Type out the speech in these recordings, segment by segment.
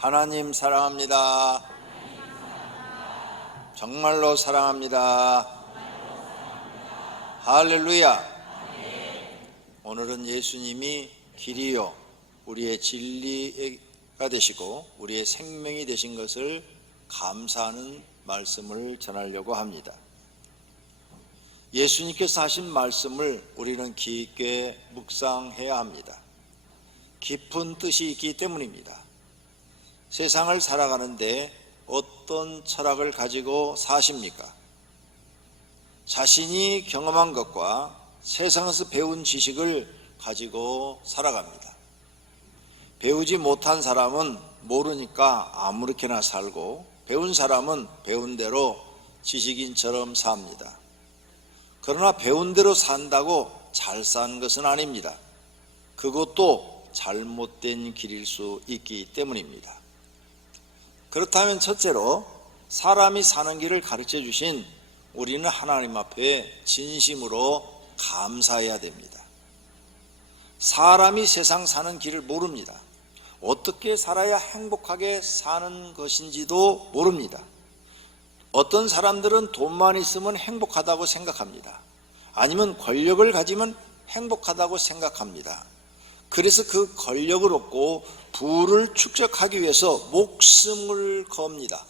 하나님 사랑합니다. 정말로 사랑합니다. 할렐루야. 오늘은 예수님이 길이요 우리의 진리가 되시고 우리의 생명이 되신 것을 감사하는 말씀을 전하려고 합니다. 예수님께서 하신 말씀을 우리는 깊게 묵상해야 합니다. 깊은 뜻이 있기 때문입니다. 세상을 살아가는데 어떤 철학을 가지고 사십니까? 자신이 경험한 것과 세상에서 배운 지식을 가지고 살아갑니다. 배우지 못한 사람은 모르니까 아무렇게나 살고, 배운 사람은 배운 대로 지식인처럼 삽니다. 그러나 배운 대로 산다고 잘 산 것은 아닙니다. 그것도 잘못된 길일 수 있기 때문입니다. 그렇다면 첫째로 사람이 사는 길을 가르쳐 주신 우리는 하나님 앞에 진심으로 감사해야 됩니다. 사람이 세상 사는 길을 모릅니다. 어떻게 살아야 행복하게 사는 것인지도 모릅니다. 어떤 사람들은 돈만 있으면 행복하다고 생각합니다. 아니면 권력을 가지면 행복하다고 생각합니다. 그래서 그 권력을 얻고 부를 축적하기 위해서 목숨을 겁니다.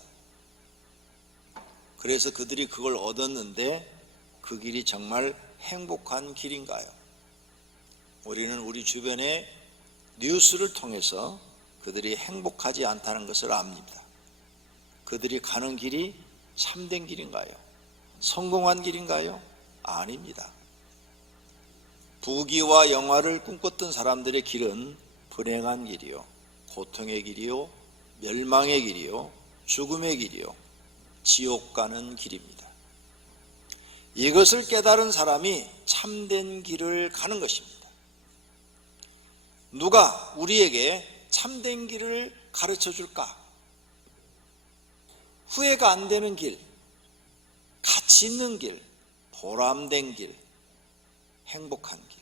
그래서 그들이 그걸 얻었는데 그 길이 정말 행복한 길인가요? 우리는 우리 주변의 뉴스를 통해서 그들이 행복하지 않다는 것을 압니다. 그들이 가는 길이 참된 길인가요? 성공한 길인가요? 아닙니다. 부귀와 영화를 꿈꿨던 사람들의 길은 불행한 길이요, 고통의 길이요, 멸망의 길이요, 죽음의 길이요, 지옥 가는 길입니다. 이것을 깨달은 사람이 참된 길을 가는 것입니다. 누가 우리에게 참된 길을 가르쳐 줄까? 후회가 안 되는 길, 가치 있는 길, 보람된 길, 행복한 길,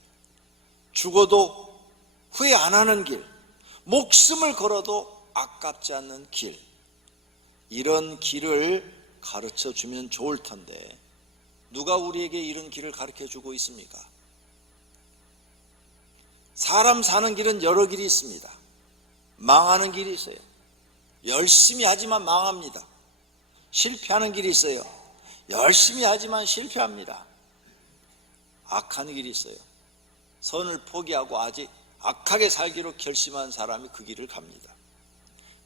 죽어도 후회 안 하는 길, 목숨을 걸어도 아깝지 않는 길, 이런 길을 가르쳐 주면 좋을 텐데 누가 우리에게 이런 길을 가르쳐 주고 있습니까? 사람 사는 길은 여러 길이 있습니다. 망하는 길이 있어요. 열심히 하지만 망합니다. 실패하는 길이 있어요. 열심히 하지만 실패합니다. 악한 길이 있어요. 선을 포기하고 아직 악하게 살기로 결심한 사람이 그 길을 갑니다.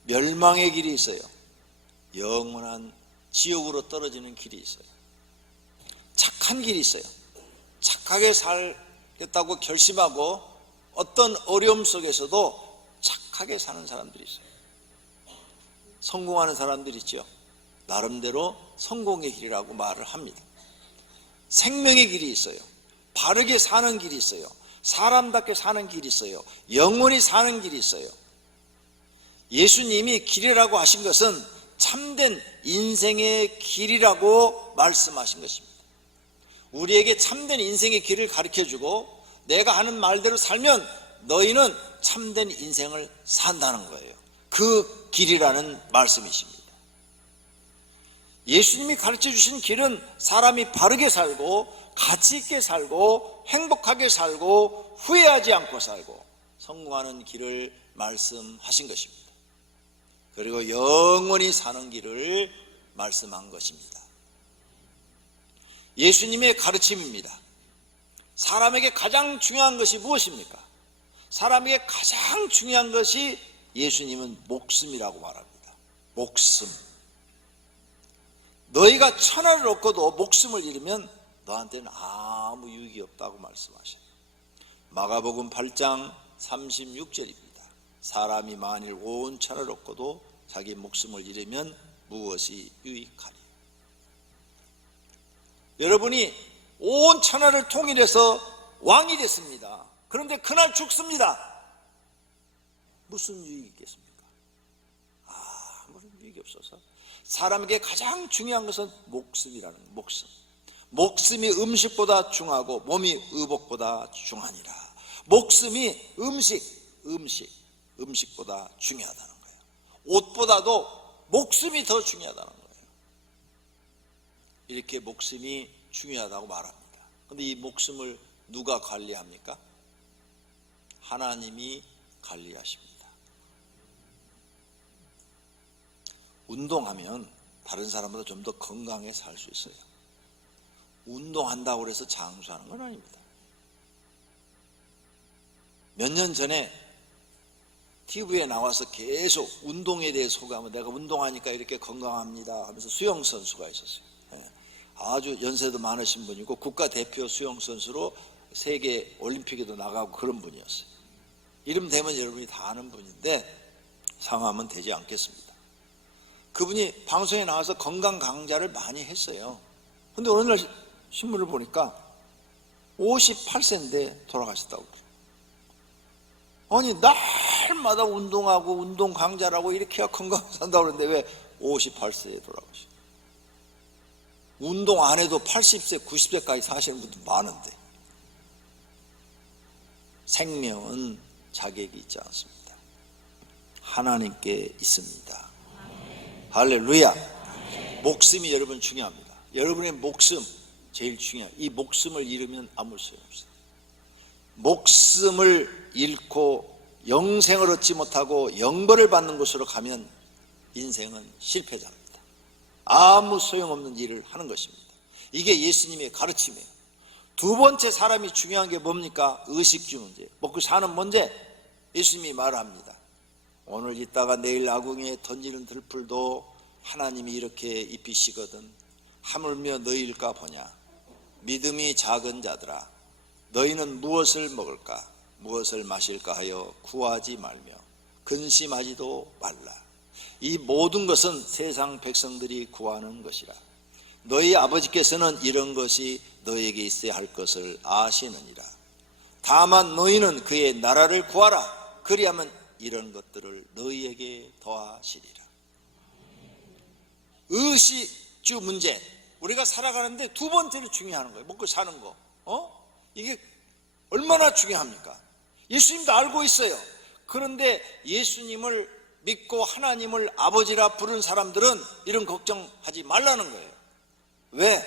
멸망의 길이 있어요. 영원한 지옥으로 떨어지는 길이 있어요. 착한 길이 있어요. 착하게 살겠다고 결심하고 어떤 어려움 속에서도 착하게 사는 사람들이 있어요. 성공하는 사람들이 있죠. 나름대로 성공의 길이라고 말을 합니다. 생명의 길이 있어요. 바르게 사는 길이 있어요. 사람답게 사는 길이 있어요. 영원히 사는 길이 있어요. 예수님이 길이라고 하신 것은 참된 인생의 길이라고 말씀하신 것입니다. 우리에게 참된 인생의 길을 가르쳐주고 내가 하는 말대로 살면 너희는 참된 인생을 산다는 거예요. 그 길이라는 말씀이십니다. 예수님이 가르쳐 주신 길은 사람이 바르게 살고 가치 있게 살고 행복하게 살고 후회하지 않고 살고 성공하는 길을 말씀하신 것입니다. 그리고 영원히 사는 길을 말씀한 것입니다. 예수님의 가르침입니다. 사람에게 가장 중요한 것이 무엇입니까? 사람에게 가장 중요한 것이 예수님은 목숨이라고 말합니다. 목숨. 너희가 천하를 얻고도 목숨을 잃으면 너한테는 아무 유익이 없다고 말씀하셔요. 마가복음 8장 36절입니다. 사람이 만일 온 천하를 얻고도 자기 목숨을 잃으면 무엇이 유익하리? 여러분이 온 천하를 통일해서 왕이 됐습니다. 그런데 그날 죽습니다. 무슨 유익이 있겠습니까? 아무런 유익이 없어서 사람에게 가장 중요한 것은 목숨이라는 거예요. 목숨. 목숨이 음식보다 중하고 몸이 의복보다 중하니라. 목숨이 음식보다 중요하다는 거예요. 옷보다도 목숨이 더 중요하다는 거예요. 이렇게 목숨이 중요하다고 말합니다. 그런데 이 목숨을 누가 관리합니까? 하나님이 관리하십니다. 운동하면 다른 사람보다 좀 더 건강하게 살 수 있어요. 운동한다고 해서 장수하는 건 아닙니다. 몇 년 전에 TV에 나와서 계속 운동에 대해 소개하면 내가 운동하니까 이렇게 건강합니다 하면서 수영선수가 있었어요. 아주 연세도 많으신 분이고 국가대표 수영선수로 세계 올림픽에도 나가고 그런 분이었어요. 이름 대면 여러분이 다 아는 분인데 성함은 되지 않겠습니다. 그분이 방송에 나와서 건강 강좌를 많이 했어요. 근데 어느 날 신문을 보니까 58세인데 돌아가셨다고 그래요. 아니 날마다 운동하고 운동 강좌라고 이렇게 해야 건강하게 산다고 그러는데 왜 58세에 돌아가셨어요? 운동 안 해도 80세 90세까지 사시는 분도 많은데 생명은 자격이 있지 않습니다. 하나님께 있습니다. 할렐루야. 목숨이 여러분 중요합니다. 여러분의 목숨 제일 중요해요. 이 목숨을 잃으면 아무 소용없어요. 목숨을 잃고 영생을 얻지 못하고 영벌을 받는 곳으로 가면 인생은 실패자입니다. 아무 소용없는 일을 하는 것입니다. 이게 예수님의 가르침이에요. 두 번째 사람이 중요한 게 뭡니까? 의식주 문제, 먹고 사는 문제. 예수님이 말합니다. 오늘 있다가 내일 아궁이에 던지는 들풀도 하나님이 이렇게 입히시거든. 하물며 너희일까 보냐. 믿음이 작은 자들아, 너희는 무엇을 먹을까 무엇을 마실까 하여 구하지 말며 근심하지도 말라. 이 모든 것은 세상 백성들이 구하는 것이라. 너희 아버지께서는 이런 것이 너희에게 있어야 할 것을 아시느니라. 다만 너희는 그의 나라를 구하라. 그리하면 이런 것들을 너희에게 더하시리라. 의식주 문제, 우리가 살아가는데 두 번째로 중요한 거예요. 먹고 사는 거. 이게 얼마나 중요합니까? 예수님도 알고 있어요. 그런데 예수님을 믿고 하나님을 아버지라 부른 사람들은 이런 걱정하지 말라는 거예요. 왜?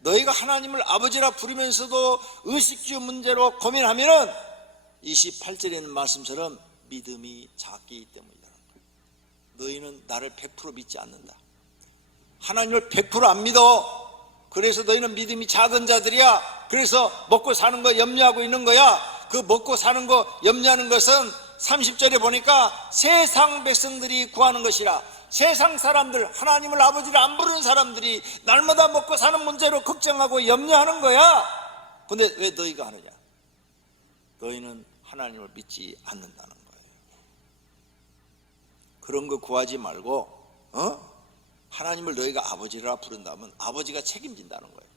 너희가 하나님을 아버지라 부르면서도 의식주 문제로 고민하면은 28절에 있는 말씀처럼 믿음이 작기 때문이다. 너희는 나를 100% 믿지 않는다. 하나님을 100% 안 믿어. 그래서 너희는 믿음이 작은 자들이야. 그래서 먹고 사는 거 염려하고 있는 거야. 그 먹고 사는 거 염려하는 것은 30절에 보니까 세상 백성들이 구하는 것이라. 세상 사람들, 하나님을 아버지를 안 부르는 사람들이 날마다 먹고 사는 문제로 걱정하고 염려하는 거야. 근데 왜 너희가 하느냐? 너희는 하나님을 믿지 않는다는 거예요. 그런 거 구하지 말고 하나님을 너희가 아버지라 부른다면 아버지가 책임진다는 거예요.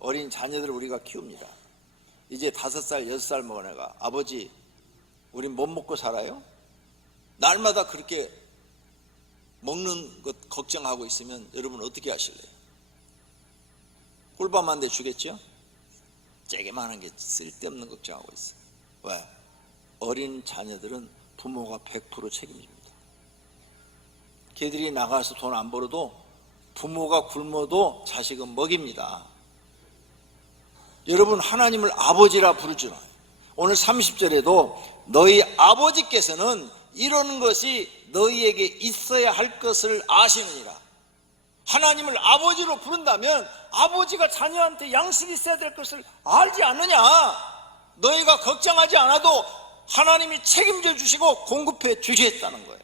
어린 자녀들을 우리가 키웁니다. 이제 5살, 6살 먹은 애가 아버지 우린 못 먹고 살아요? 날마다 그렇게 먹는 것 걱정하고 있으면 여러분 어떻게 하실래요? 꿀밤 한 대 주겠죠? 쬐개만한 게 쓸데없는 걱정하고 있어요. 왜? 어린 자녀들은 부모가 100% 책임집니다. 걔들이 나가서 돈 안 벌어도 부모가 굶어도 자식은 먹입니다. 여러분 하나님을 아버지라 부르잖아요. 오늘 30절에도 너희 아버지께서는 이런 것이 너희에게 있어야 할 것을 아시느니라. 하나님을 아버지로 부른다면 아버지가 자녀한테 양식이 있어야 될 것을 알지 않느냐. 너희가 걱정하지 않아도 하나님이 책임져 주시고 공급해 주시겠다는 거예요.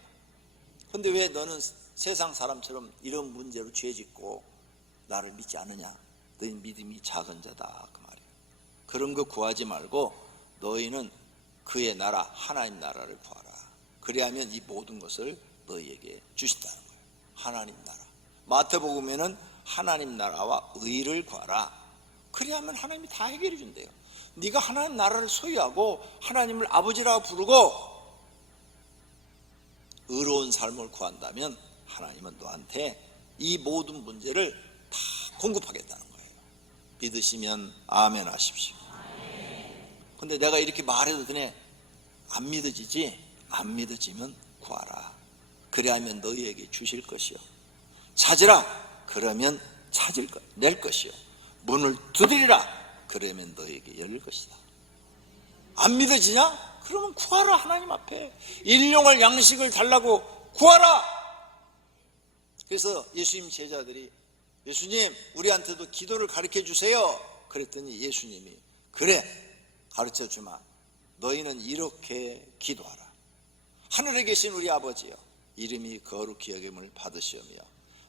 근데 왜 너는 세상 사람처럼 이런 문제로 죄짓고 나를 믿지 않느냐. 너희 믿음이 작은 자다 그 말이에요. 그런 거 구하지 말고 너희는 그의 나라 하나님 나라를 구하라. 그리하면 이 모든 것을 너희에게 주신다는 거예요. 하나님 나라. 마태복음에는 하나님 나라와 의를 구하라. 그리하면 하나님이 다 해결해 준대요. 네가 하나님 나라를 소유하고 하나님을 아버지라고 부르고 의로운 삶을 구한다면 하나님은 너한테 이 모든 문제를 다 공급하겠다는 거예요. 믿으시면 아멘 하십시오. 근데 내가 이렇게 말해도 되네. 안 믿어지지? 안 믿어지면 구하라. 그리하면 너희에게 주실 것이요 찾으라 그러면 낼 것이요 문을 두드리라 그러면 너희에게 열릴 것이다. 안 믿어지냐? 그러면 구하라. 하나님 앞에 일용할 양식을 달라고 구하라. 그래서 예수님 제자들이 예수님 우리한테도 기도를 가르쳐 주세요 그랬더니 예수님이 그래 가르쳐 주마. 너희는 이렇게 기도하라. 하늘에 계신 우리 아버지여 이름이 거룩히 여김을 받으시오며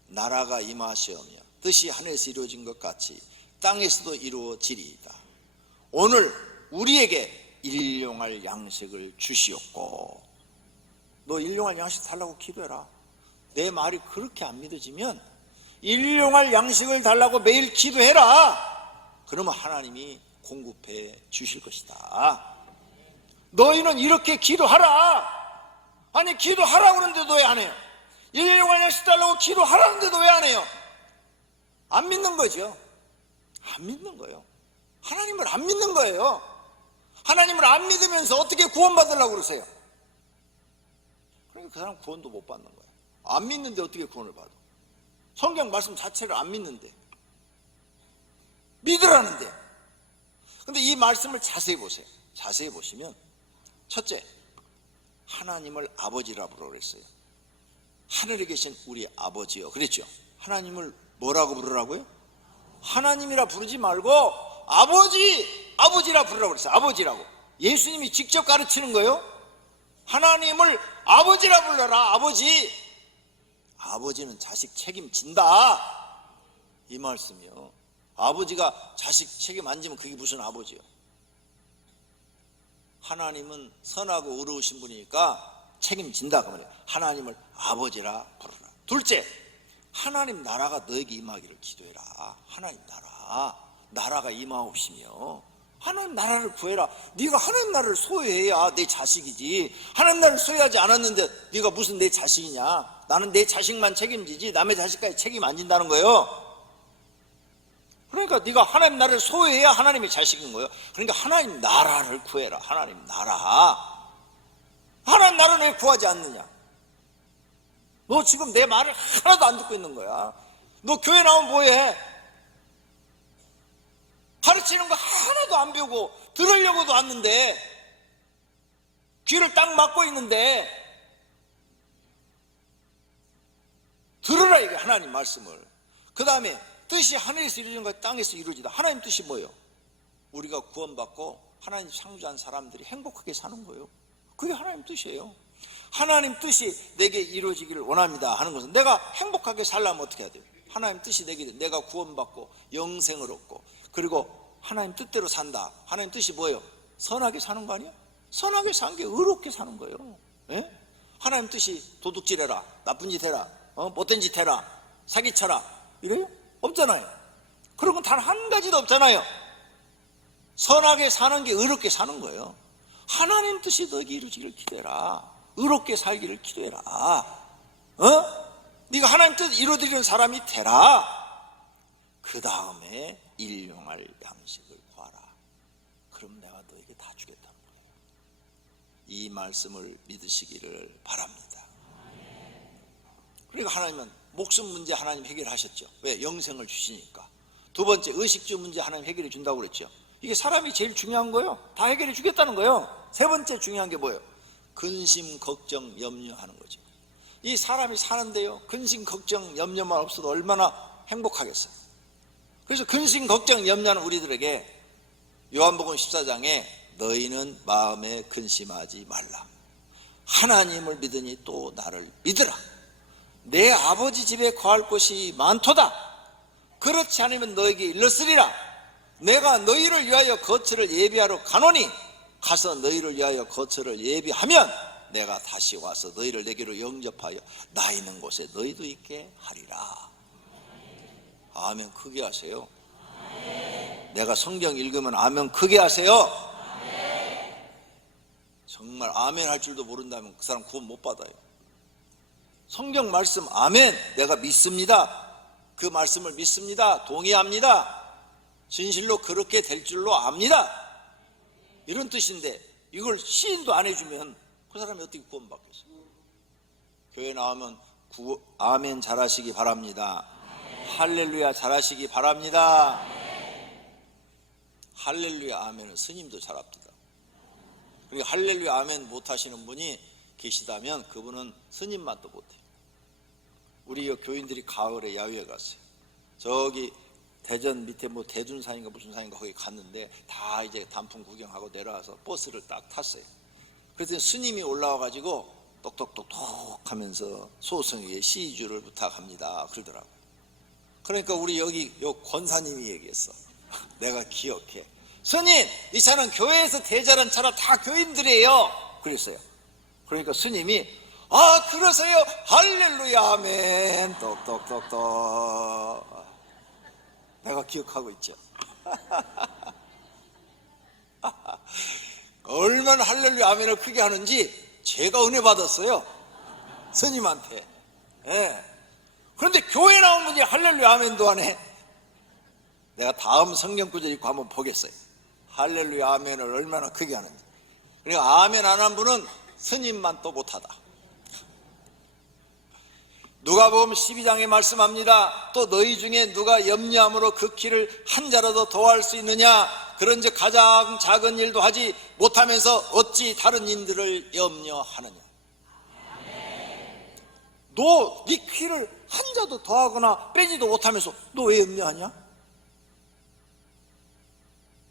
나라가 임하시오며 뜻이 하늘에서 이루어진 것 같이 땅에서도 이루어지리이다. 오늘 우리에게 일용할 양식을 주시옵고. 너 일용할 양식 달라고 기도해라. 내 말이 그렇게 안 믿어지면 일용할 양식을 달라고 매일 기도해라. 그러면 하나님이 공급해 주실 것이다. 너희는 이렇게 기도하라. 아니 기도하라고 그러는데도 왜 안 해요? 일용할 양식 달라고 기도하라는데도 왜 안 해요? 안 믿는 거죠. 안 믿는 거예요. 하나님을 안 믿는 거예요. 하나님을 안 믿으면서 어떻게 구원받으려고 그러세요? 그러니까 그 사람 구원도 못 받는 거예요. 안 믿는데 어떻게 구원을 받아? 성경 말씀 자체를 안 믿는데 믿으라는데. 근데 이 말씀을 자세히 보세요. 자세히 보시면 첫째, 하나님을 아버지라 부르라고 그랬어요. 하늘에 계신 우리 아버지요 그랬죠. 하나님을 뭐라고 부르라고요? 하나님이라 부르지 말고 아버지라 부르라고 그랬어요. 아버지라고. 예수님이 직접 가르치는 거예요. 하나님을 아버지라 불러라. 아버지는 자식 책임진다 이 말씀이요. 아버지가 자식 책임 안 지면 그게 무슨 아버지요? 하나님은 선하고 의로우신 분이니까 책임진다 그 말이에요. 하나님을 아버지라 부르라. 둘째, 하나님 나라가 너에게 임하기를 기도해라. 하나님 나라가 임하옵시며 하나님 나라를 구해라. 네가 하나님 나라를 소유해야 내 자식이지. 하나님 나라를 소유하지 않았는데 네가 무슨 내 자식이냐. 나는 내 자식만 책임지지 남의 자식까지 책임 안 진다는 거예요. 그러니까 네가 하나님 나라를 소유해야 하나님의 자식인 거예요. 그러니까 하나님 나라를 구해라. 하나님 나라는 왜 구하지 않느냐? 너 지금 내 말을 하나도 안 듣고 있는 거야. 너 교회 나오면 뭐해? 가르치는 거 하나도 안 배우고 들으려고도 왔는데 귀를 딱 막고 있는데 들으라 이게 하나님 말씀을. 그 다음에 뜻이 하늘에서 이루어진 것 땅에서 이루어지다. 하나님 뜻이 뭐예요? 우리가 구원받고 하나님 창조한 사람들이 행복하게 사는 거예요. 그게 하나님 뜻이에요. 하나님 뜻이 내게 이루어지기를 원합니다 하는 것은 내가 행복하게 살려면 어떻게 해야 돼요? 하나님 뜻이 내가 구원받고 영생을 얻고 그리고 하나님 뜻대로 산다. 하나님 뜻이 뭐예요? 선하게 사는 거 아니야? 선하게 사는 게 의롭게 사는 거예요. 예? 하나님 뜻이 도둑질해라, 나쁜 짓 해라, 못된 짓 해라, 사기쳐라 이래요? 없잖아요. 그런 건 단 한 가지도 없잖아요. 선하게 사는 게 의롭게 사는 거예요. 하나님 뜻이 너에게 이루어지기를 기도해라. 의롭게 살기를 기도해라. 네가 하나님 뜻 이루어지는 사람이 되라. 그 다음에 일용할 양식을 구하라. 그럼 내가 너에게 다 주겠다는 거예요. 이 말씀을 믿으시기를 바랍니다. 그러니까 하나님은 목숨 문제 하나님 해결하셨죠. 왜? 영생을 주시니까. 두 번째, 의식주 문제 하나님 해결해 준다고 그랬죠. 이게 사람이 제일 중요한 거예요. 다 해결해 주겠다는 거예요. 세 번째 중요한 게 뭐예요? 근심, 걱정, 염려하는 거죠. 이 사람이 사는데요, 근심, 걱정, 염려만 없어도 얼마나 행복하겠어요. 그래서 근심, 걱정, 염려는 우리들에게 요한복음 14장에 너희는 마음에 근심하지 말라. 하나님을 믿으니 또 나를 믿으라. 내 아버지 집에 거할 곳이 많도다. 그렇지 않으면 너에게 일렀으리라. 내가 너희를 위하여 거처를 예비하러 가노니 가서 너희를 위하여 거처를 예비하면 내가 다시 와서 너희를 내게로 영접하여 나 있는 곳에 너희도 있게 하리라. 아멘 크게 하세요. 내가 성경 읽으면 아멘 크게 하세요. 정말 아멘 할 줄도 모른다면 그 사람 구원 못 받아요. 성경 말씀 아멘, 내가 믿습니다. 그 말씀을 믿습니다. 동의합니다. 진실로 그렇게 될 줄로 압니다. 이런 뜻인데 이걸 시인도 안 해주면 그 사람이 어떻게 구원받겠어요? 교회 나오면 아멘 잘하시기 바랍니다. 할렐루야 잘하시기 바랍니다. 할렐루야 아멘은 스님도 잘합니다. 그리고 할렐루야 아멘 못하시는 분이 계시다면 그분은 스님만 또 못해요. 우리 교인들이 가을에 야유회 갔어요. 저기 대전 밑에 뭐 대둔산인가 무슨 산인가 거기 갔는데 다 이제 단풍 구경하고 내려와서 버스를 딱 탔어요. 그랬더니 스님이 올라와가지고 똑똑똑똑 하면서 소승에게 시주를 부탁합니다 그러더라고요. 그러니까 우리 여기 요 권사님이 얘기했어. 내가 기억해. 스님, 이 차는 교회에서 대절한 차라 다 교인들이에요 그랬어요. 그러니까 스님이 아 그러세요? 할렐루야 아멘 똑똑똑똑. 내가 기억하고 있죠. 얼마나 할렐루야 아멘을 크게 하는지 제가 은혜 받았어요 스님한테. 예. 그런데 교회 나온 분이 할렐루야 아멘도 안 해. 내가 다음 성경 구절 읽고 한번 보겠어요. 할렐루야 아멘을 얼마나 크게 하는지. 그러니까 아멘 안 한 분은 스님만 또 못하다. 누가복음 12장에 말씀합니다. 또 너희 중에 누가 염려함으로 그 길을 한 자라도 더할 수 있느냐? 그런즉 가장 작은 일도 하지 못하면서 어찌 다른 일들을 염려하느냐? 너 네 길을 한 자도 더하거나 빼지도 못하면서 너 왜 염려하냐?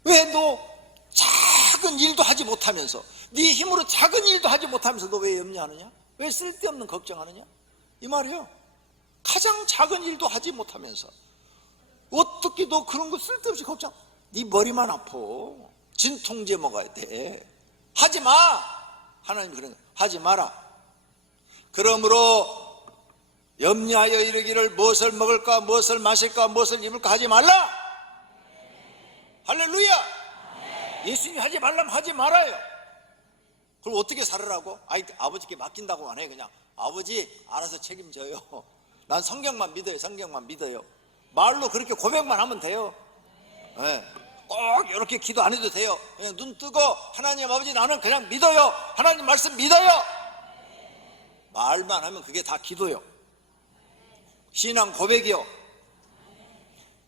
왜 너 작은 일도 하지 못하면서 네 힘으로 작은 일도 하지 못하면서 너 왜 염려하느냐? 왜 쓸데없는 걱정하느냐? 이 말이에요. 가장 작은 일도 하지 못하면서 어떻게 너 그런 거 쓸데없이 걱정. 네 머리만 아파. 진통제 먹어야 돼. 하지 마. 하나님이 그런 거 하지 마라. 그러므로 염려하여 이르기를 무엇을 먹을까 무엇을 마실까 무엇을 입을까 하지 말라. 할렐루야. 예수님이 하지 말라면 하지 말아요. 그럼 어떻게 살으라고? 아버지께 맡긴다고만 해. 그냥 아버지 알아서 책임져요. 난 성경만 믿어요. 성경만 믿어요. 말로 그렇게 고백만 하면 돼요. 네. 꼭 이렇게 기도 안 해도 돼요. 그냥 눈 뜨고 하나님 아버지 나는 그냥 믿어요. 하나님 말씀 믿어요. 말만 하면 그게 다 기도요. 신앙 고백이요.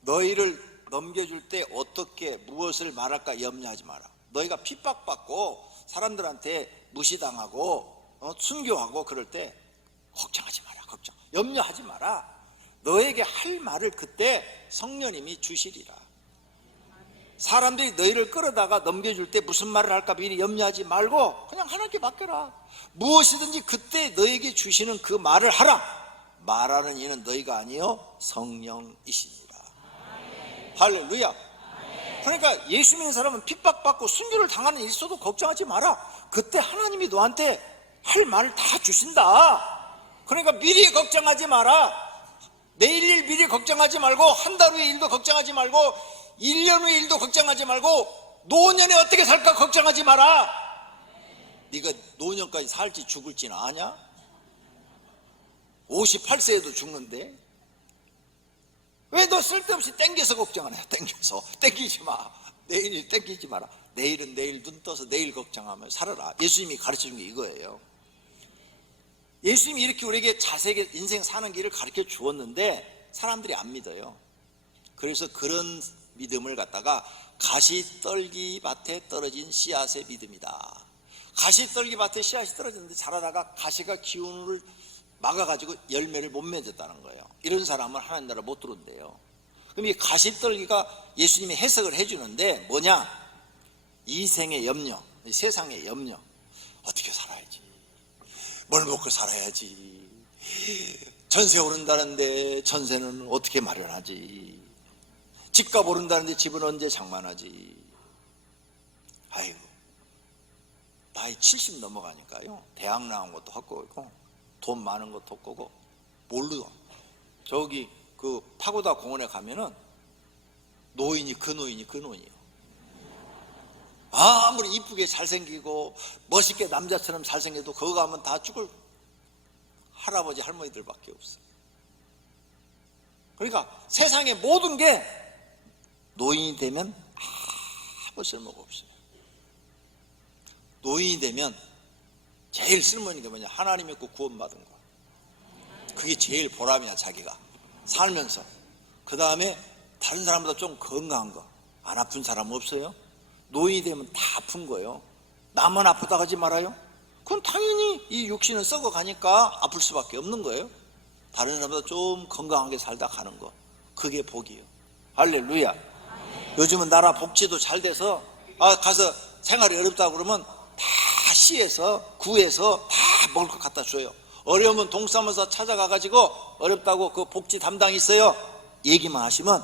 너희를 넘겨줄 때 어떻게 무엇을 말할까 염려하지 마라. 너희가 핍박받고 사람들한테 무시당하고 순교하고 그럴 때 걱정하지 마라. 염려하지 마라. 너에게 할 말을 그때 성령님이 주시리라. 사람들이 너희를 끌어다가 넘겨줄 때 무슨 말을 할까 미리 염려하지 말고 그냥 하나님께 맡겨라. 무엇이든지 그때 너에게 주시는 그 말을 하라. 말하는 이는 너희가 아니요 성령이십니다. 할렐루야. 그러니까 예수 믿는 사람은 핍박받고 순교를 당하는 일 있어도 걱정하지 마라. 그때 하나님이 너한테 할 말을 다 주신다. 그러니까 미리 걱정하지 마라. 내일 일 미리 걱정하지 말고 한 달 후의 일도 걱정하지 말고 1년 후의 일도 걱정하지 말고 노년에 어떻게 살까 걱정하지 마라. 네가 노년까지 살지 죽을지는 아냐? 58세에도 죽는데 왜 너 쓸데없이 땡겨서 걱정하냐? 땡기지 마. 내일 땡기지 마라. 내일은 내일 눈 떠서 내일 걱정하면 살아라. 예수님이 가르쳐준 게 이거예요. 예수님이 이렇게 우리에게 자세하게 인생 사는 길을 가르쳐 주었는데 사람들이 안 믿어요. 그래서 그런 믿음을 갖다가 가시떨기 밭에 떨어진 씨앗의 믿음이다. 가시떨기 밭에 씨앗이 떨어졌는데 자라다가 가시가 기운을 막아가지고 열매를 못 맺었다는 거예요. 이런 사람은 하나님 나라 못 들어온대요. 그럼 이 가시떨기가 예수님이 해석을 해주는데 뭐냐? 이 생의 염려, 이 세상의 염려. 어떻게 살아야지? 뭘 먹고 살아야지? 전세 오른다는데 전세는 어떻게 마련하지? 집값 오른다는데 집은 언제 장만하지? 아이고, 나이 70 넘어가니까요. 대학 나온 것도 헛거고 돈 많은 것도 헛거고 모르고 저기 그 파고다 공원에 가면은 노인이 그 노인이에요. 아무리 이쁘게 잘생기고 멋있게 남자처럼 잘생겨도 거기 가면 다 죽을 할아버지 할머니들밖에 없어요. 그러니까 세상의 모든 게 노인이 되면 아무 쓸모가 없어요. 노인이 되면 제일 쓸모있는 게 뭐냐? 하나님 믿고 구원받은 거. 그게 제일 보람이야. 자기가 살면서. 그 다음에 다른 사람보다 좀 건강한 거. 안 아픈 사람 없어요? 노인이 되면 다 아픈 거예요. 나만 아프다 하지 말아요. 그건 당연히 이 육신은 썩어가니까 아플 수밖에 없는 거예요. 다른 사람보다 좀 건강하게 살다 가는 거, 그게 복이에요. 할렐루야. 요즘은 나라 복지도 잘 돼서 가서 생활이 어렵다고 그러면 다 시에서 구에서 다 먹을 것 갖다 줘요. 어려우면 동사무소 찾아가가지고 어렵다고 그 복지 담당이 있어요. 얘기만 하시면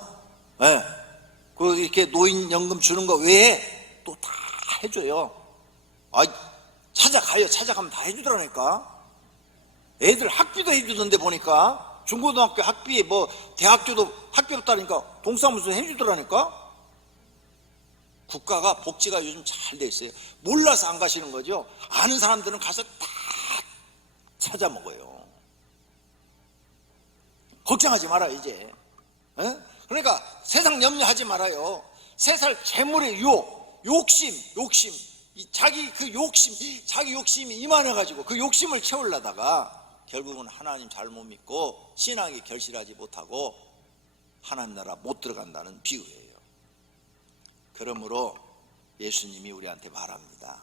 그 이렇게 노인연금 주는 거 외에 또 다 해줘요. 찾아가요. 찾아가면 다 해주더라니까. 애들 학비도 해주던데 보니까 중고등학교 학비 뭐 대학교도 학비 없다니까 동사무소 해주더라니까. 국가가 복지가 요즘 잘 돼 있어요. 몰라서 안 가시는 거죠. 아는 사람들은 가서 다 찾아 먹어요. 걱정하지 말아요 이제. 그러니까 세상 염려하지 말아요. 세상 재물의 유혹, 욕심, 자기 욕심이 이만해가지고 그 욕심을 채우려다가 결국은 하나님 잘못 믿고 신앙이 결실하지 못하고 하나님 나라 못 들어간다는 비유예요. 그러므로 예수님이 우리한테 말합니다.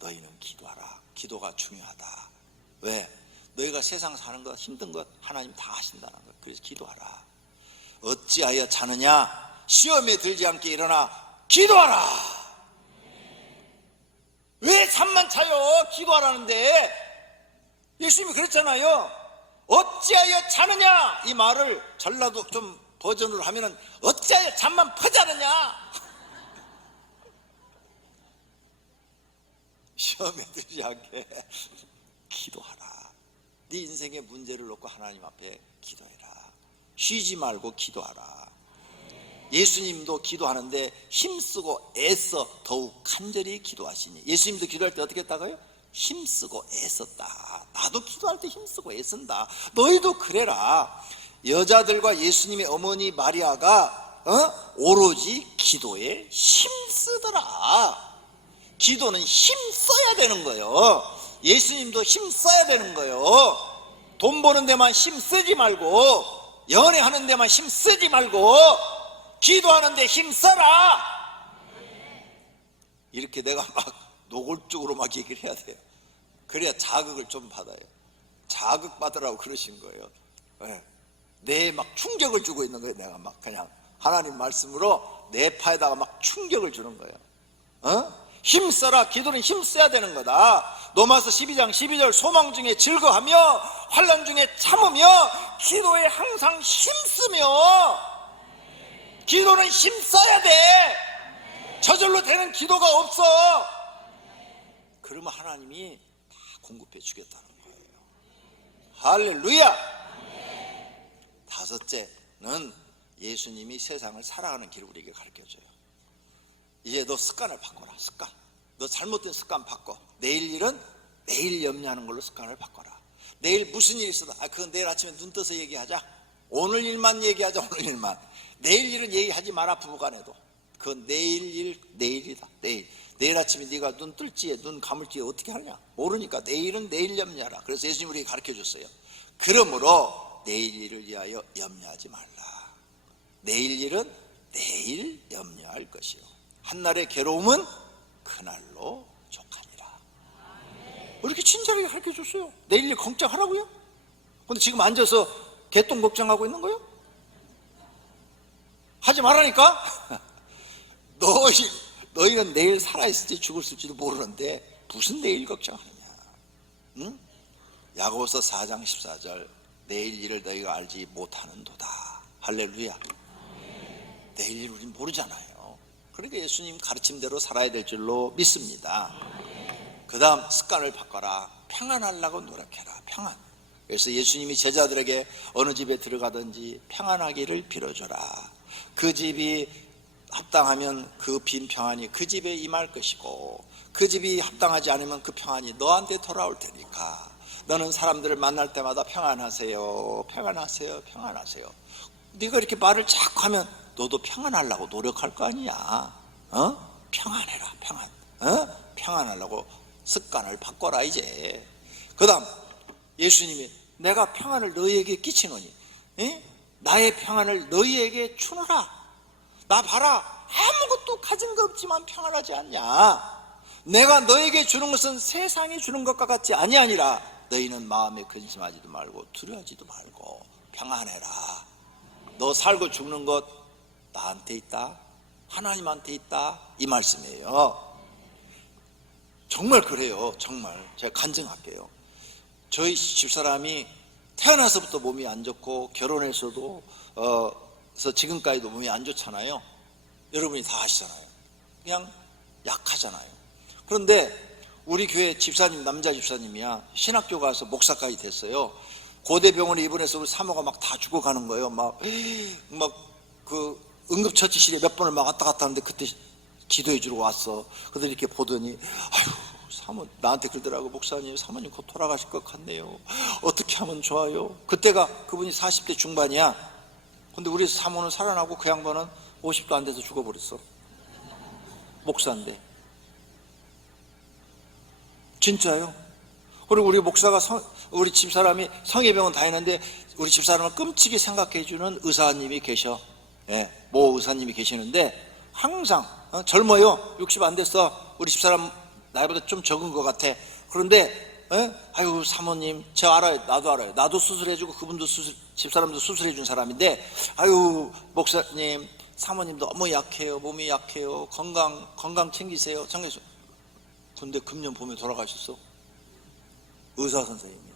너희는 기도하라. 기도가 중요하다. 왜? 너희가 세상 사는 것 힘든 것 하나님 다 하신다는 것. 그래서 기도하라. 어찌하여 자느냐? 시험에 들지 않게 일어나 기도하라. 왜 잠만 자요? 기도하라는데. 예수님이 그랬잖아요. 어찌하여 자느냐? 이 말을 전라도 좀 버전으로 하면은 어찌하여 잠만 퍼자느냐? 시험에 들지 않게 기도하라. 네 인생의 문제를 놓고 하나님 앞에 기도해라. 쉬지 말고 기도하라. 예수님도 기도하는데 힘쓰고 애써 더욱 간절히 기도하시니. 예수님도 기도할 때 어떻게 했다고요? 힘쓰고 애썼다. 나도 기도할 때 힘쓰고 애쓴다. 너희도 그래라. 여자들과 예수님의 어머니 마리아가 오로지 기도에 힘쓰더라. 기도는 힘써야 되는 거예요. 예수님도 힘써야 되는 거예요. 돈 버는 데만 힘쓰지 말고, 연애하는 데만 힘쓰지 말고 기도하는 데 힘써라. 이렇게 내가 막 노골적으로 막 얘기를 해야 돼요. 그래야 자극을 좀 받아요. 자극 받으라고 그러신 거예요. 내 막 충격을 주고 있는 거예요. 내가 막 그냥 하나님 말씀으로 내 파에다가 막 충격을 주는 거예요. 힘써라. 기도는 힘써야 되는 거다. 로마서 12장 12절 소망 중에 즐거하며 환난 중에 참으며 기도에 항상 힘쓰며. 기도는 힘써야 돼. 저절로 되는 기도가 없어. 그러면 하나님이 다 공급해 주겠다는 거예요. 할렐루야. 다섯째는 예수님이 세상을 살아가는 길을 우리에게 가르쳐줘요. 이제 너 습관을 바꿔라. 습관. 너 잘못된 습관 바꿔. 내일 일은 내일 염려하는 걸로 습관을 바꿔라. 내일 무슨 일이 있어도 그건 내일 아침에 눈 떠서 얘기하자. 오늘 일만 얘기하자. 오늘 일만. 내일 일은 얘기하지 마라. 부부간에도. 그건 내일 일 내일이다. 내일 아침에 네가 눈 뜰지 눈 감을지 어떻게 하냐. 모르니까 내일은 내일 염려하라. 그래서 예수님이 우리에게 가르쳐줬어요. 그러므로 내일 일을 위하여 염려하지 말라. 내일 일은 내일 염려할 것이요 한날의 괴로움은 그날로 족하니라. 이렇게 친절하게 가르쳐줬어요. 내일 일 걱정하라고요? 근데 지금 앉아서 개똥 걱정하고 있는 거예요? 하지 말라니까. 너희는 내일 살아있을지 죽을지도 모르는데 무슨 내일 걱정하느냐. 응? 야고보서 4장 14절 내일 일을 너희가 알지 못하는도다. 할렐루야. 내일 일 우린 모르잖아요. 그러니까 예수님 가르침대로 살아야 될 줄로 믿습니다. 그 다음 습관을 바꿔라. 평안하려고 노력해라. 평안. 그래서 예수님이 제자들에게 어느 집에 들어가든지 평안하기를 빌어줘라. 그 집이 합당하면 그 빈 평안이 그 집에 임할 것이고 그 집이 합당하지 않으면 그 평안이 너한테 돌아올 테니까 너는 사람들을 만날 때마다 평안하세요. 평안하세요. 평안하세요. 네가 이렇게 말을 자꾸 하면 너도 평안하려고 노력할 거 아니야. 평안해라. 평안하려고 습관을 바꿔라 이제. 그 다음 예수님이 내가 평안을 너희에게 끼치노니 나의 평안을 너희에게 주노라. 나 봐라, 아무것도 가진 거 없지만 평안하지 않냐. 내가 너에게 주는 것은 세상이 주는 것과 같지 아니하니라. 너희는 마음에 근심하지도 말고 두려워하지도 말고 평안해라. 너 살고 죽는 것 나한테 있다, 하나님한테 있다, 이 말씀이에요. 정말 그래요. 정말 제가 간증할게요. 저희 집사람이 태어나서부터 몸이 안 좋고 결혼해서도 그래서 지금까지도 몸이 안 좋잖아요. 여러분이 다 아시잖아요. 그냥 약하잖아요. 그런데 우리 교회 집사님, 남자 집사님이야, 신학교 가서 목사까지 됐어요. 고대병원에 입원해서 우리 사모가 막 다 죽어가는 거예요. 막 그 응급처치실에 몇 번을 막 왔다 갔다 하는데 그때 기도해 주러 왔어. 그들 이렇게 보더니 아유, 사모 나한테 그러더라고. 목사님, 사모님 곧 돌아가실 것 같네요. 어떻게 하면 좋아요? 그때가 그분이 40대 중반이야. 근데 우리 사모는 살아나고 그 양반은 50도 안 돼서 죽어버렸어. 목사인데. 진짜요. 그리고 우리 목사가 우리 집사람이 성의병원 다니는데 우리 집사람을 끔찍이 생각해 주는 의사님이 계셔. 예, 모 의사님이 계시는데 항상 젊어요. 60 안 됐어. 우리 집사람 나이보다 좀 적은 것 같아. 그런데 아유 사모님, 저 알아요. 나도 알아요. 나도 수술해주고 그분도 집사람도 수술해준 사람인데 아유 목사님, 사모님 너무 약해요. 몸이 약해요. 건강 챙기세요. 근데 금년 봄에 돌아가셨어. 의사 선생님이.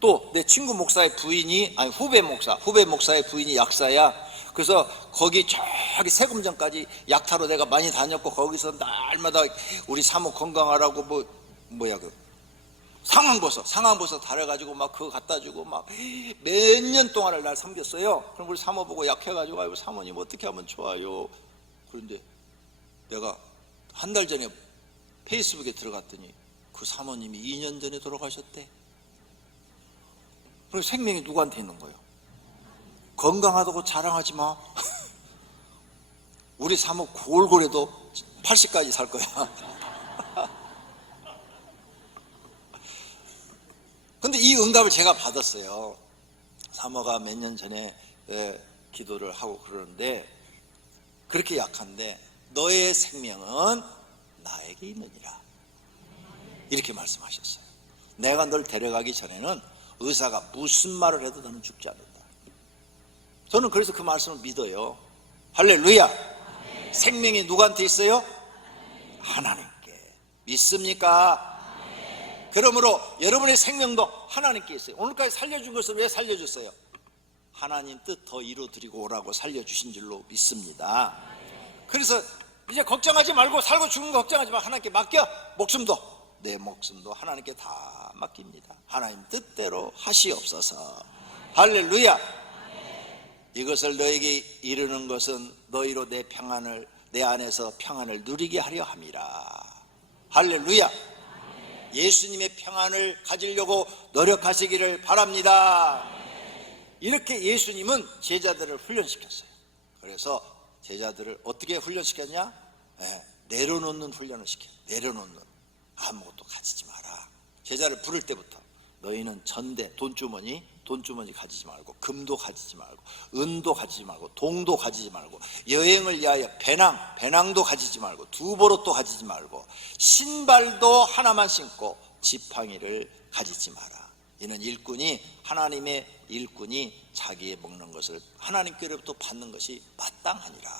또 내 친구 목사의 부인이, 아니 후배 목사의 부인이 약사야. 그래서 거기 저기 세금전까지 약타로 내가 많이 다녔고 거기서 날마다 우리 사모 건강하라고 상황버섯 달아가지고 막 그거 갖다 주고 막 몇 년 동안을 날 섬겼어요. 그럼 우리 사모 보고 약해가지고 아이고 사모님 어떻게 하면 좋아요. 그런데 내가 한 달 전에 페이스북에 들어갔더니 그 사모님이 2년 전에 돌아가셨대. 그리고 생명이 누구한테 있는 거예요? 건강하다고 자랑하지 마. 우리 사모 골골해도 80까지 살 거야. 근데 이 응답을 제가 받았어요. 사모가 몇 년 전에 기도를 하고 그러는데 그렇게 약한데 너의 생명은 나에게 있느니라, 이렇게 말씀하셨어요. 내가 널 데려가기 전에는 의사가 무슨 말을 해도 너는 죽지 않는다. 저는 그래서 그 말씀을 믿어요. 할렐루야. 네. 생명이 누구한테 있어요? 하나님께. 믿습니까? 네. 그러므로 여러분의 생명도 하나님께 있어요. 오늘까지 살려준 것을 왜 살려줬어요? 하나님 뜻 더 이루어드리고 오라고 살려주신 줄로 믿습니다. 그래서 이제 걱정하지 말고, 살고 죽는 거 걱정하지 마. 하나님께 맡겨. 내 목숨도 하나님께 다 맡깁니다. 하나님 뜻대로 하시옵소서. 할렐루야. 이것을 너에게 이루는 것은 너희로 내 안에서 평안을 누리게 하려 함이라. 할렐루야. 예수님의 평안을 가지려고 노력하시기를 바랍니다. 이렇게 예수님은 제자들을 훈련시켰어요. 그래서 제자들을 어떻게 훈련시켰냐? 내려놓는 훈련을 시켜요. 내려놓는. 아무것도 가지지 마라. 제자를 부를 때부터 너희는 전대, 돈주머니 가지지 말고, 금도 가지지 말고, 은도 가지지 말고, 동도 가지지 말고, 여행을 위하여 배낭도 가지지 말고, 두보롯도 가지지 말고, 신발도 하나만 신고 지팡이를 가지지 마라. 이는 하나님의 일꾼이 자기의 먹는 것을 하나님께로부터 받는 것이 마땅하니라.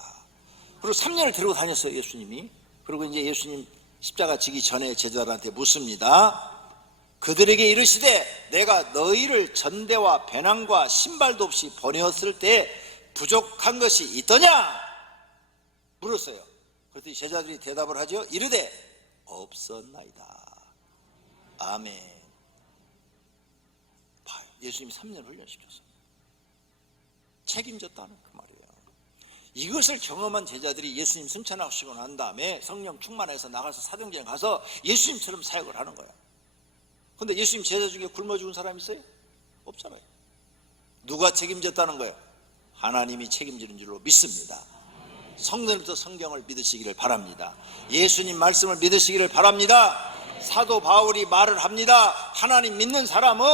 그리고 3년을 데리고 다녔어요, 예수님이. 그리고 이제 예수님 십자가 지기 전에 제자들한테 묻습니다. 그들에게 이르시되 내가 너희를 전대와 배낭과 신발도 없이 보내었을 때 부족한 것이 있더냐? 물었어요. 그랬더니 제자들이 대답을 하죠. 이르되 없었나이다. 아멘. 예수님이 3년 훈련시켰어요. 책임졌다는 그 말이에요. 이것을 경험한 제자들이 예수님 승천하시고 난 다음에 성령 충만해서 나가서 사도행전에 가서 예수님처럼 사역을 하는 거예요. 근데 예수님 제자 중에 굶어 죽은 사람 있어요? 없잖아요. 누가 책임졌다는 거예요? 하나님이 책임지는 줄로 믿습니다. 성전부터 성경을 믿으시기를 바랍니다. 예수님 말씀을 믿으시기를 바랍니다. 사도 바울이 말을 합니다. 하나님 믿는 사람은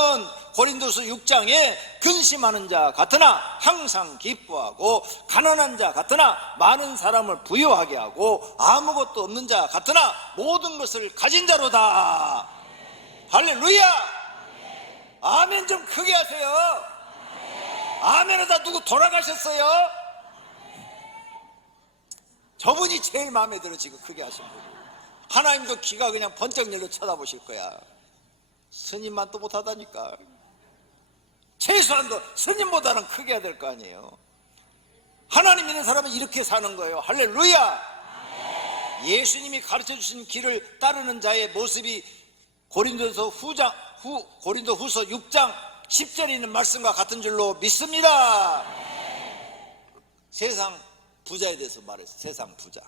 고린도서 6장에 근심하는 자 같으나 항상 기뻐하고 가난한 자 같으나 많은 사람을 부유하게 하고 아무것도 없는 자 같으나 모든 것을 가진 자로다. 할렐루야. 아멘 좀 크게 하세요. 아멘하다 누구 돌아가셨어요? 저분이 제일 마음에 들어. 지금 크게 하신 분. 하나님도 귀가 그냥 번쩍 열려 쳐다보실 거야. 스님만 또 못하다니까. 최소한 스님보다는 크게 해야 될 거 아니에요. 하나님 믿는 사람은 이렇게 사는 거예요. 할렐루야. 예수님이 가르쳐 주신 길을 따르는 자의 모습이 고린도 후서 6장 10절에 있는 말씀과 같은 줄로 믿습니다. 세상 부자에 대해서 말했어요. 세상 부자,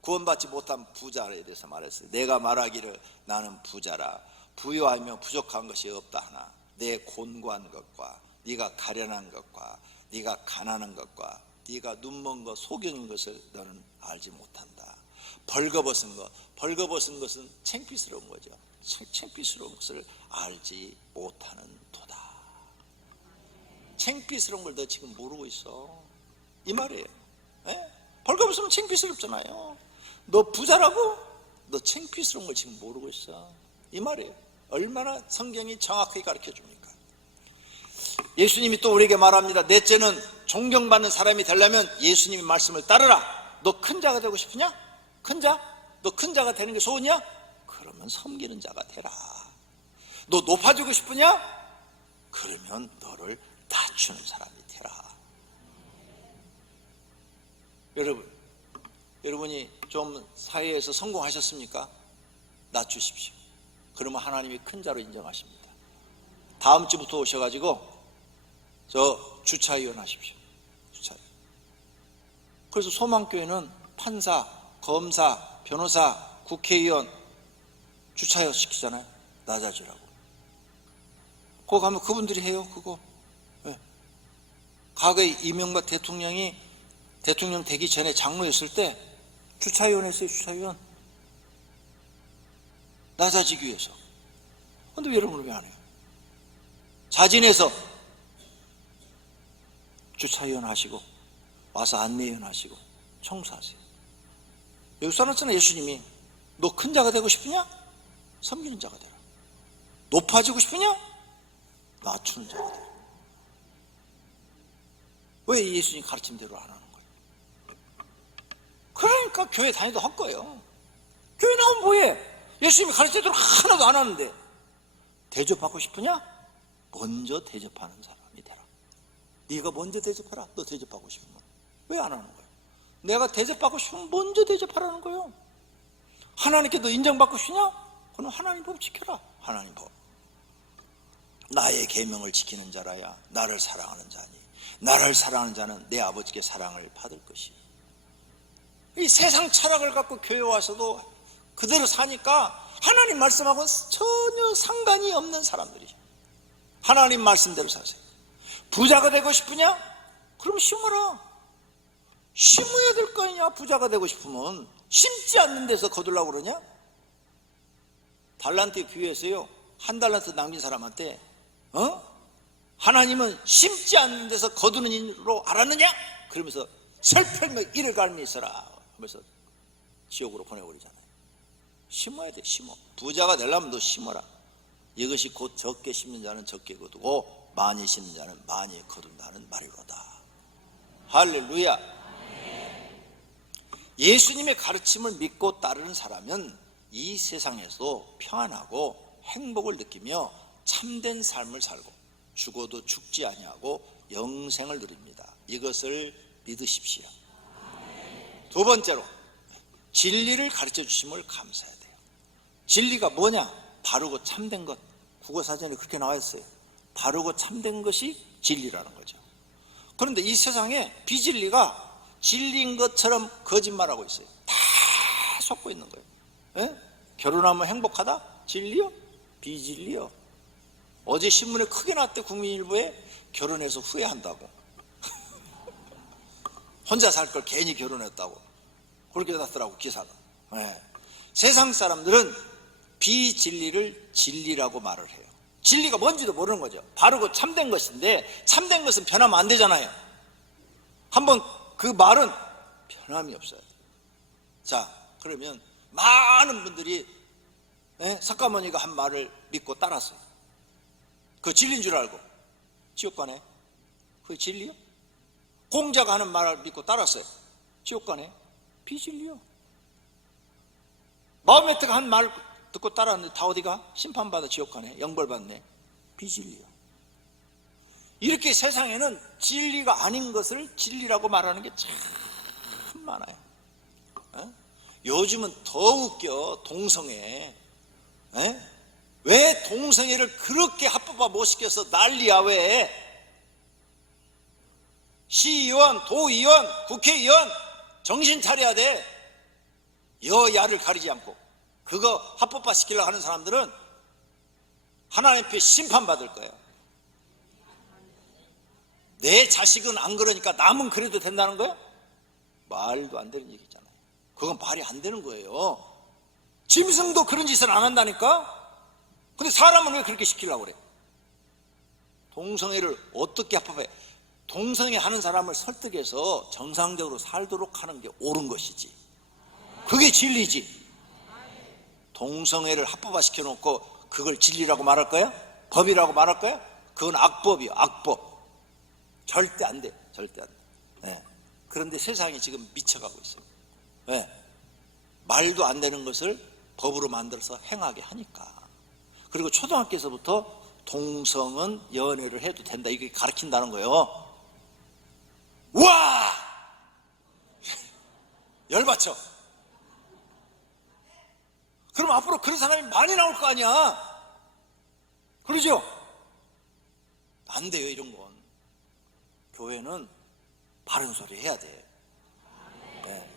구원받지 못한 부자에 대해서 말했어요. 내가 말하기를 나는 부자라. 부유하며 부족한 것이 없다 하나 내 곤고한 것과 네가 가련한 것과 네가 가난한 것과 네가 눈먼 것 소경인 것을 너는 알지 못한다. 벌거벗은 것은 창피스러운 거죠. 창피스러운 것을 알지 못하는 도다. 창피스러운 걸 너 지금 모르고 있어. 이 말이에요. 에? 벌거벗으면 창피스럽잖아요. 너 부자라고? 너 창피스러운 걸 지금 모르고 있어. 이 말이에요. 얼마나 성경이 정확하게 가르쳐 줍니까? 예수님이 또 우리에게 말합니다. 넷째는 존경받는 사람이 되려면 예수님의 말씀을 따르라. 너 큰 자가 되고 싶으냐? 큰 자? 너 큰 자가 되는 게 소원이야? 그러면 섬기는 자가 되라. 너 높아지고 싶으냐? 그러면 너를 낮추는 사람이 되라. 여러분이 좀 사회에서 성공하셨습니까? 낮추십시오. 그러면 하나님이 큰 자로 인정하십니다. 다음 주부터 오셔가지고 저 주차위원 하십시오. 주차위원. 그래서 소망교회는 판사, 검사, 변호사, 국회의원 주차위원 시키잖아요. 낮아지라고. 거기 가면 그분들이 해요. 그거. 네. 과거에 이명박 대통령이 대통령 되기 전에 장로였을 때 주차위원 했어요. 주차위원. 낮아지기 위해서. 근데 왜 여러분은 왜 안 해요? 자진해서 주차위원 하시고 와서 안내위원 하시고 청소하세요. 여기 써놨잖아요. 예수님이 너 큰 자가 되고 싶으냐? 섬기는 자가 되라. 높아지고 싶으냐? 낮추는 자가 되라. 왜 예수님 가르침대로 안 하는 거예요? 그러니까 교회 다니도 할 거예요. 교회 나오면 뭐해? 예수님이 가르침대로 하나도 안 하는데. 대접받고 싶으냐? 먼저 대접하는 사람이 되라. 네가 먼저 대접하라. 너 대접받고 싶으면. 왜 안 하는 거예요? 내가 대접받고 싶으면 먼저 대접하라는 거예요. 하나님께 너 인정받고 싶으냐? 그럼 하나님 법 지켜라. 하나님 법. 나의 계명을 지키는 자라야 나를 사랑하는 자니 나를 사랑하는 자는 내 아버지께 사랑을 받을 것이요. 이 세상 철학을 갖고 교회 와서도 그대로 사니까 하나님 말씀하고는 전혀 상관이 없는 사람들이죠. 하나님 말씀대로 사세요. 부자가 되고 싶으냐? 그럼 심어라. 심어야 될 거 아니냐. 부자가 되고 싶으면 심지 않는 데서 거두려고 그러냐? 달란트에 비유해서요, 한 달란트 남긴 사람한테 하나님은 심지 않는 데서 거두는 일로 알았느냐? 그러면서 설ፈል며 이를 갈미 있어라 하면서 지옥으로 보내버리잖아요. 심어야 돼. 심어. 부자가 되려면 너 심어라. 이것이 곧 적게 심는 자는 적게 거두고 많이 심는 자는 많이 거둔다는 말이로다. 할렐루야. 예수님의 가르침을 믿고 따르는 사람은 이 세상에서 평안하고 행복을 느끼며 참된 삶을 살고 죽어도 죽지 아니하고 영생을 누립니다. 이것을 믿으십시오. 두 번째로 진리를 가르쳐 주심을 감사해야 돼요. 진리가 뭐냐? 바르고 참된 것. 국어사전에 그렇게 나와 있어요. 바르고 참된 것이 진리라는 거죠. 그런데 이 세상에 비진리가 진리인 것처럼 거짓말하고 있어요. 다 속고 있는 거예요. 에? 결혼하면 행복하다? 진리요? 비진리요. 어제 신문에 크게 났대. 국민일보에 결혼해서 후회한다고. 혼자 살 걸 괜히 결혼했다고 그렇게 났더라고 기사가. 네. 세상 사람들은 비진리를 진리라고 말을 해요. 진리가 뭔지도 모르는 거죠. 바르고 참된 것인데 참된 것은 변하면 안 되잖아요. 한번 그 말은 변함이 없어요. 자, 그러면 많은 분들이 석가모니가 한 말을 믿고 따랐어요. 그 진리인 줄 알고 지옥 가네. 그게 진리요? 공자가 하는 말을 믿고 따랐어요. 지옥 가네. 비진리요. 마호메트가 한 말 듣고 따랐는데 다 어디가? 심판받아 지옥 가네. 영벌받네. 비진리요. 이렇게 세상에는 진리가 아닌 것을 진리라고 말하는 게 참 많아요. 요즘은 더 웃겨. 동성애. 왜 동성애를 그렇게 합법화 못 시켜서 난리야. 왜? 시의원, 도의원, 국회의원 정신 차려야 돼. 여야를 가리지 않고. 그거 합법화 시키려고 하는 사람들은 하나님 앞에 심판받을 거예요. 내 자식은 안 그러니까 남은 그래도 된다는 거예요? 말도 안 되는 얘기잖아요. 그건 말이 안 되는 거예요. 짐승도 그런 짓을 안 한다니까? 근데 사람은 왜 그렇게 시키려고 그래? 동성애를 어떻게 합법해? 동성애 하는 사람을 설득해서 정상적으로 살도록 하는 게 옳은 것이지. 그게 진리지. 동성애를 합법화 시켜놓고 그걸 진리라고 말할 거야? 법이라고 말할 거야? 그건 악법이야. 악법. 절대 안 돼. 절대 안 돼. 네. 그런데 세상이 지금 미쳐가고 있어요. 네. 말도 안 되는 것을 법으로 만들어서 행하게 하니까. 그리고 초등학교에서부터 동성은 연애를 해도 된다 이렇게 가르친다는 거예요. 우와! 열받쳐. 그럼 앞으로 그런 사람이 많이 나올 거 아니야. 그러죠? 안 돼요. 이런 건 교회는 바른 소리 해야 돼. 네.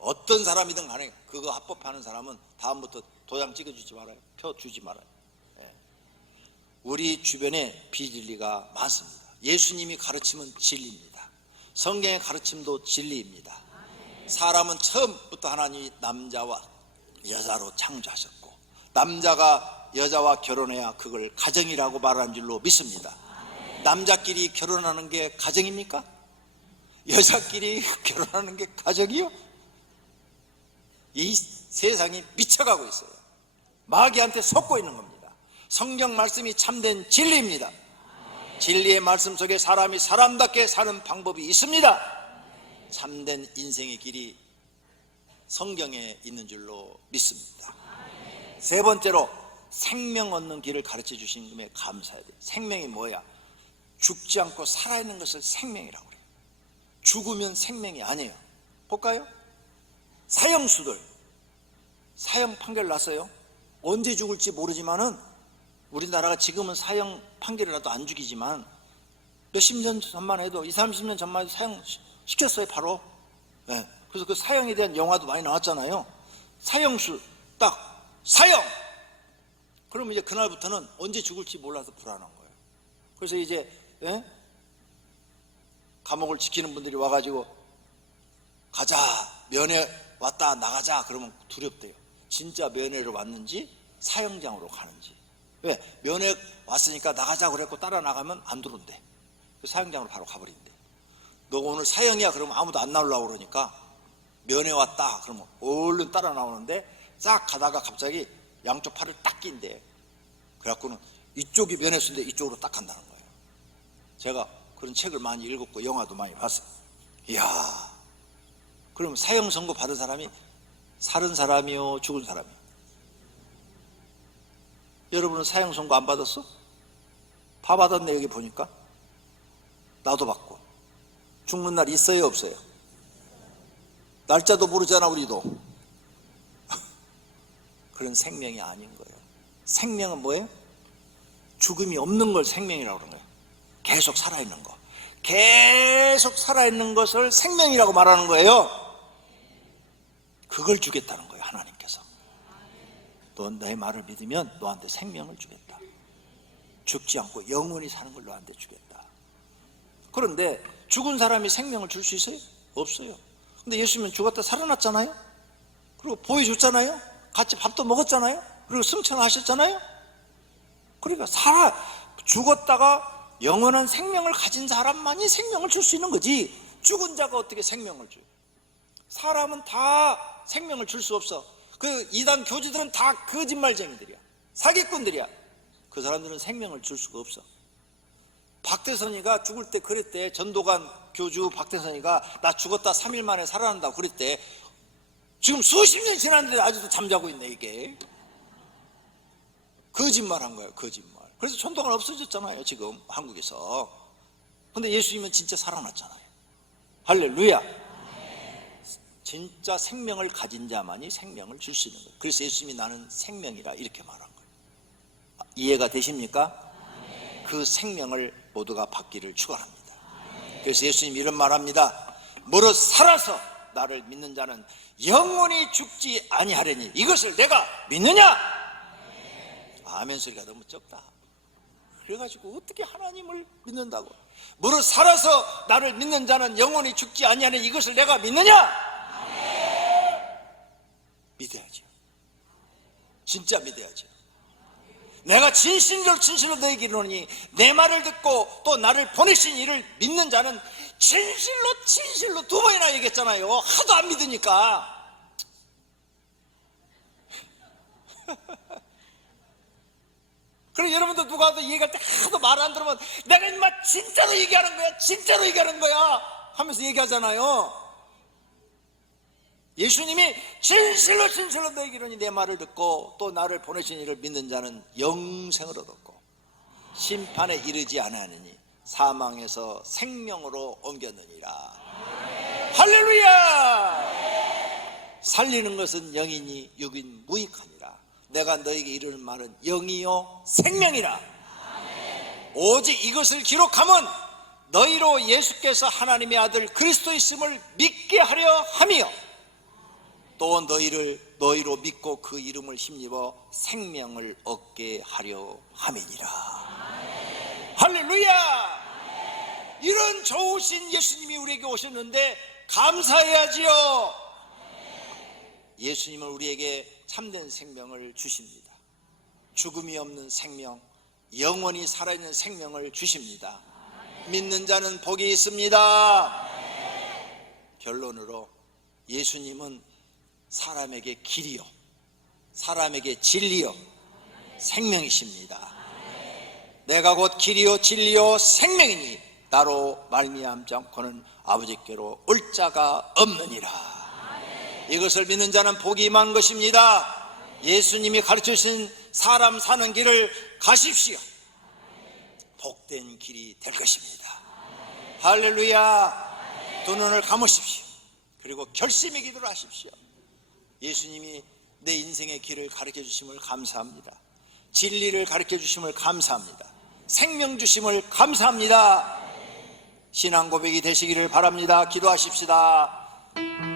어떤 사람이든 간에 그거 합법하는 사람은 다음부터 도장 찍어주지 말아요. 표 주지 말아요. 네. 우리 주변에 비진리가 많습니다. 예수님이 가르침은 진리입니다. 성경의 가르침도 진리입니다. 사람은 처음부터 하나님이 남자와 여자로 창조하셨고 남자가 여자와 결혼해야 그걸 가정이라고 말하는 줄로 믿습니다. 남자끼리 결혼하는 게 가정입니까? 여자끼리 결혼하는 게 가정이요? 이 세상이 미쳐가고 있어요. 마귀한테 속고 있는 겁니다. 성경 말씀이 참된 진리입니다. 진리의 말씀 속에 사람이 사람답게 사는 방법이 있습니다. 참된 인생의 길이 성경에 있는 줄로 믿습니다. 세 번째로 생명 얻는 길을 가르쳐 주신 금에 감사해야 돼요. 생명이 뭐야? 죽지 않고 살아있는 것을 생명이라고 그래요. 죽으면 생명이 아니에요. 볼까요? 사형수들 사형 판결 났어요. 언제 죽을지 모르지만은 우리나라가 지금은 사형 판결이라도 안 죽이지만 몇십 년 전만 해도 20, 30년 전만 해도 사형 시켰어요. 바로. 네. 그래서 그 사형에 대한 영화도 많이 나왔잖아요. 사형수 딱 사형. 그러면 이제 그날부터는 언제 죽을지 몰라서 불안한 거예요. 그래서 이제 감옥을 지키는 분들이 와가지고 가자 면회 왔다 나가자 그러면 두렵대요. 진짜 면회를 왔는지 사형장으로 가는지. 왜? 면회 왔으니까 나가자 그랬고 따라 나가면 안 들어온대. 사형장으로 바로 가버린대. 너 오늘 사형이야 그러면 아무도 안 나오려고 그러니까 면회 왔다 그러면 얼른 따라 나오는데 싹 가다가 갑자기 양쪽 팔을 딱 낀대. 그래갖고는 이쪽이 면회수인데 이쪽으로 딱 간다는 거예요. 제가 그런 책을 많이 읽었고 영화도 많이 봤어요. 이야, 그럼 사형 선고 받은 사람이 살은 사람이요 죽은 사람이요? 여러분은 사형 선고 안 받았어? 다 받았네. 여기 보니까 나도 받고. 죽는 날 있어요 없어요? 날짜도 모르잖아 우리도. 그런 생명이 아닌 거예요. 생명은 뭐예요? 죽음이 없는 걸 생명이라고 그러는 거예요. 계속 살아있는 거. 계속 살아있는 것을 생명이라고 말하는 거예요. 그걸 주겠다는 거예요. 하나님께서. 너 내 말을 믿으면 너한테 생명을 주겠다. 죽지 않고 영원히 사는 걸 너한테 주겠다. 그런데 죽은 사람이 생명을 줄 수 있어요? 없어요. 근데 예수님은 죽었다 살아났잖아요. 그리고 보여줬잖아요. 같이 밥도 먹었잖아요. 그리고 승천하셨잖아요. 그러니까 죽었다가 영원한 생명을 가진 사람만이 생명을 줄 수 있는 거지, 죽은 자가 어떻게 생명을 줘요? 사람은 다 생명을 줄 수 없어. 그 이단 교주들은 다 거짓말쟁이들이야, 사기꾼들이야. 그 사람들은 생명을 줄 수가 없어. 박대선이가 죽을 때 그랬대. 전도관 교주 박대선이가 나 죽었다 3일 만에 살아난다고 그랬대. 지금 수십 년 지났는데 아직도 잠자고 있네. 이게 거짓말한 거예요, 거짓말. 그래서 전도관 없어졌잖아요, 지금 한국에서. 근데 예수님은 진짜 살아났잖아요. 할렐루야. 진짜 생명을 가진 자만이 생명을 줄 수 있는 거예요. 그래서 예수님이 나는 생명이라 이렇게 말한 거예요. 이해가 되십니까? 그 생명을 모두가 받기를 축원합니다. 그래서 예수님이 이런 말합니다. 무릇 살아서 나를 믿는 자는 영원히 죽지 아니하려니 이것을 내가 믿느냐? 아멘 소리가 너무 적다. 그래가지고 어떻게 하나님을 믿는다고? 무릇 살아서 나를 믿는 자는 영원히 죽지 아니하려니 이것을 내가 믿느냐? 믿어야죠. 진짜 믿어야죠. 내가 진실로 너에게 이르노니 내 말을 듣고 또 나를 보내신 이를 믿는 자는 진실로 2번이나 얘기했잖아요. 하도 안 믿으니까. 그럼 여러분들 누가 또 얘기할 때 하도 말 안 들으면 내가 인마 진짜로 얘기하는 거야 하면서 얘기하잖아요. 예수님이 진실로 너에게 이르노니 내 말을 듣고 또 나를 보내신 이를 믿는 자는 영생을 얻었고 심판에 이르지 아니하느니 사망에서 생명으로 옮겼느니라. 할렐루야. 살리는 것은 영이니 육인 무익하니라. 내가 너에게 이르는 말은 영이요 생명이라. 오직 이것을 기록함은 너희로 예수께서 하나님의 아들 그리스도이심을 믿게 하려 함이요 또 너희로 믿고 그 이름을 힘입어 생명을 얻게 하려 함이니라. 할렐루야. 이런 좋으신 예수님이 우리에게 오셨는데 감사해야지요. 예수님은 우리에게 참된 생명을 주십니다. 죽음이 없는 생명, 영원히 살아있는 생명을 주십니다. 믿는 자는 복이 있습니다. 결론으로 예수님은 사람에게 길이요, 사람에게 진리요, 생명이십니다. 내가 곧 길이요 진리요 생명이니 나로 말미암지 않고는 아버지께로 올 자가 없느니라. 이것을 믿는 자는 복이 임한 것입니다. 예수님이 가르쳐주신 사람 사는 길을 가십시오. 복된 길이 될 것입니다. 할렐루야. 두 눈을 감으십시오. 그리고 결심의 기도를 하십시오. 예수님이 내 인생의 길을 가르쳐 주심을 감사합니다. 진리를 가르쳐 주심을 감사합니다. 생명 주심을 감사합니다. 신앙 고백이 되시기를 바랍니다. 기도하십시다.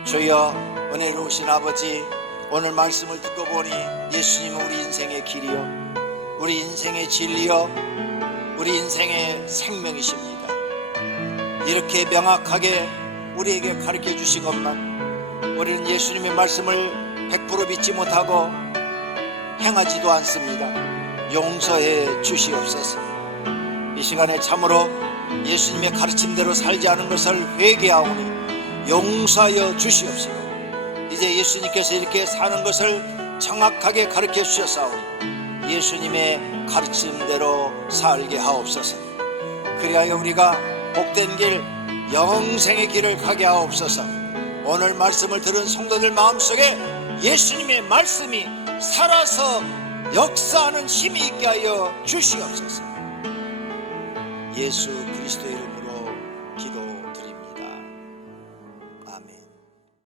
주여, 은혜로우신 아버지, 오늘 말씀을 듣고 보니 예수님은 우리 인생의 길이요, 우리 인생의 진리요, 우리 인생의 생명이십니다. 이렇게 명확하게 우리에게 가르쳐 주신 것만 우리는 예수님의 말씀을 100% 믿지 못하고 행하지도 않습니다. 용서해 주시옵소서. 이 시간에 참으로 예수님의 가르침대로 살지 않은 것을 회개하오니 용서하여 주시옵시고, 이제 예수님께서 이렇게 사는 것을 정확하게 가르쳐 주셨사오니 예수님의 가르침대로 살게 하옵소서. 그리하여 우리가 복된 길, 영생의 길을 가게 하옵소서. 오늘 말씀을 들은 성도들 마음속에 예수님의 말씀이 살아서 역사하는 힘이 있게 하여 주시옵소서. 예수 그리스도 이름으로 기도